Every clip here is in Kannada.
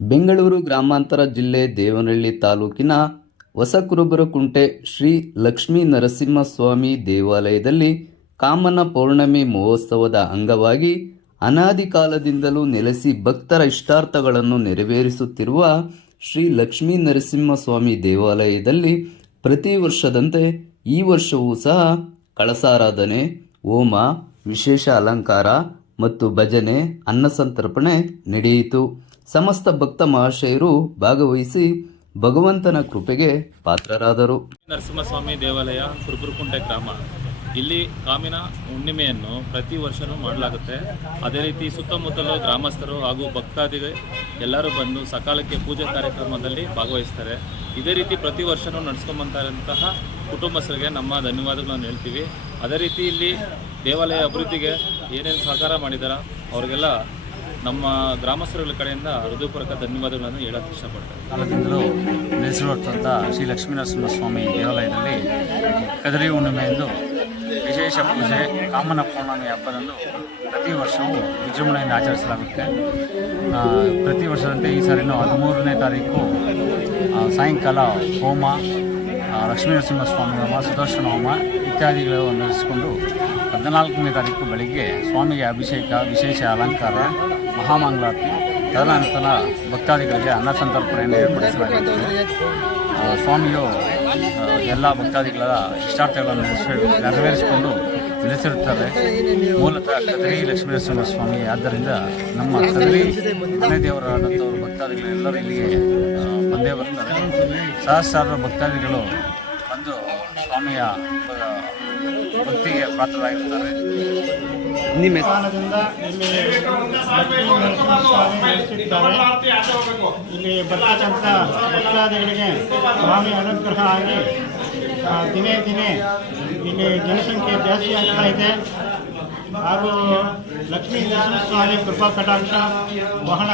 ಬೆಂಗಳೂರು ಗ್ರಾಮಾಂತರ ಜಿಲ್ಲೆ ದೇವನಹಳ್ಳಿ ತಾಲೂಕಿನ ಹೊಸಕುರುಬರಕುಂಟೆ ಶ್ರೀ ಲಕ್ಷ್ಮೀ ನರಸಿಂಹಸ್ವಾಮಿ ದೇವಾಲಯದಲ್ಲಿ ಕಾಮನ ಪೌರ್ಣಮಿ ಮಹೋತ್ಸವದ ಅಂಗವಾಗಿ ಅನಾದಿ ಕಾಲದಿಂದಲೂ ನೆಲೆಸಿ ಭಕ್ತರ ಇಷ್ಟಾರ್ಥಗಳನ್ನು ನೆರವೇರಿಸುತ್ತಿರುವ ಶ್ರೀ ಲಕ್ಷ್ಮೀ ನರಸಿಂಹಸ್ವಾಮಿ ದೇವಾಲಯದಲ್ಲಿ ಪ್ರತಿ ವರ್ಷದಂತೆ ಈ ವರ್ಷವೂ ಸಹ ಕಳಸಾರಾಧನೆ, ಹೋಮ, ವಿಶೇಷ ಅಲಂಕಾರ ಮತ್ತು ಭಜನೆ ಅನ್ನಸಂತರ್ಪಣೆ ನಡೆಯಿತು. ಸಮಸ್ತ ಭಕ್ತ ಮಹಾಶಯರು ಭಾಗವಹಿಸಿ ಭಗವಂತನ ಕೃಪೆಗೆ ಪಾತ್ರರಾದರು. ನರಸಿಂಹಸ್ವಾಮಿ ದೇವಾಲಯ ಕುರುಬುರುಕುಂಟೆ ಗ್ರಾಮ. ಇಲ್ಲಿ ಕಾಮಿನ ಹುಣ್ಣಿಮೆಯನ್ನು ಪ್ರತಿ ವರ್ಷನೂ ಮಾಡಲಾಗುತ್ತೆ. ಅದೇ ರೀತಿ ಸುತ್ತಮುತ್ತಲು ಗ್ರಾಮಸ್ಥರು ಹಾಗೂ ಭಕ್ತಾದಿಗಳು ಎಲ್ಲರೂ ಬಂದು ಸಕಾಲಕ್ಕೆ ಪೂಜೆ ಕಾರ್ಯಕ್ರಮದಲ್ಲಿ ಭಾಗವಹಿಸ್ತಾರೆ. ಇದೇ ರೀತಿ ಪ್ರತಿ ವರ್ಷವೂ ನಡೆಸ್ಕೊಂಬಂತಹ ಕುಟುಂಬಸ್ಥರಿಗೆ ನಮ್ಮ ಧನ್ಯವಾದಗಳನ್ನು ಹೇಳ್ತೀವಿ. ಅದೇ ರೀತಿ ಇಲ್ಲಿ ದೇವಾಲಯ ಅಭಿವೃದ್ಧಿಗೆ ಏನೇನು ಸಹಕಾರ ಮಾಡಿದಾರ, ಅವ್ರಿಗೆಲ್ಲ ನಮ್ಮ ಗ್ರಾಮಸ್ಥರುಗಳ ಕಡೆಯಿಂದ ಹೃದಯಪೂರ್ವಕ ಧನ್ಯವಾದಗಳನ್ನು ಹೇಳಕ್ಕೆ ಇಷ್ಟಪಡ್ತಾರೆ ಕಾಲದಿಂದಲೂ ನೆಲೆಸಿರುವಂಥ ಶ್ರೀ ಲಕ್ಷ್ಮೀನರಸಿಂಹಸ್ವಾಮಿ ದೇವಾಲಯದಲ್ಲಿ ಕದರಿ ಹುಣ್ಣಿಮೆಯಂದು ವಿಶೇಷ ಪೂಜೆ, ಕಾಮನ ಪೌರ್ಣಮಿ ಹಬ್ಬದಂದು ಪ್ರತಿ ವರ್ಷವೂ ವಿಜೃಂಭಣೆಯಿಂದ ಆಚರಿಸಲಾಗುತ್ತೆ. ಪ್ರತಿ ವರ್ಷದಂತೆ ಈ ಸಾರಿನೂ ಹದಿಮೂರನೇ ತಾರೀಕು ಸಾಯಂಕಾಲ ಹೋಮ ಆ, ಲಕ್ಷ್ಮೀನರಸಿಂಹಸ್ವಾಮಿ ಹೋಮ ಸುದರ್ಶನ ಹೋಮ ಇತ್ಯಾದಿಗಳು ನಡೆಸಿಕೊಂಡು ಹದಿನಾಲ್ಕನೇ ತಾರೀಕು ಬೆಳಿಗ್ಗೆ ಸ್ವಾಮಿಗೆ ಅಭಿಷೇಕ ವಿಶೇಷ ಅಲಂಕಾರ ಮಹಾಮಂಗಳಾರತಿ ತದನಂತರ ಭಕ್ತಾದಿಗಳಿಗೆ ಅನ್ನ ಸಂತರ್ಪಣೆಯನ್ನು ಏರ್ಪಡಿಸಲಾಗುತ್ತದೆ ಆ, ಸ್ವಾಮಿಯು ಎಲ್ಲ ಭಕ್ತಾದಿಗಳ ಇಷ್ಟಾರ್ಥಗಳನ್ನು ನೆರವೇರಿಸಿ ನೆರವೇರಿಸಿಕೊಂಡು ನೆಲೆಸಿರುತ್ತಾರೆ ಮೂಲತಃ ಕದ್ರಿ ಲಕ್ಷ್ಮೀನರಸಿಂಹ ಸ್ವಾಮಿ ಆದ್ದರಿಂದ ನಮ್ಮ ಕದರಿ ಮನೆ ದೇವರಾದಂಥವರು ಭಕ್ತಾದಿಗಳೆಲ್ಲರೂ ಇಲ್ಲಿಗೆ ಬಂದೇ ಬರ್ತಾರೆ. ಸಹಸ್ರಾರು ಭಕ್ತಾದಿಗಳು ಬಂದು ಸ್ವಾಮಿಯ ಭಕ್ತಿಗೆ ಪಾತ್ರರಾಗಿರ್ತಾರೆ. ಇಲ್ಲಿ ಬರ್ತಕ್ಕಂಥ ಭಕ್ತಾದಿಗಳಿಗೆ ಸ್ವಾಮಿ ಅನುಗ್ರಹ ಆಗಿ ದಿನೇ ದಿನೇ ಇಲ್ಲಿ ಜನಸಂಖ್ಯೆ ಜಾಸ್ತಿ ಆಗ್ತಾ ಇದೆ ಹಾಗೂ ಲಕ್ಷ್ಮೀ ನರಸಿಂಹಸ್ವಾಮಿ ಕೃಪಾ ಕಟಾಕ್ಷ ಬಹಳ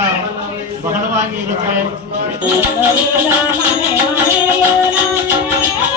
ಬಹಳವಾಗಿ ಇರುತ್ತೆ ಿ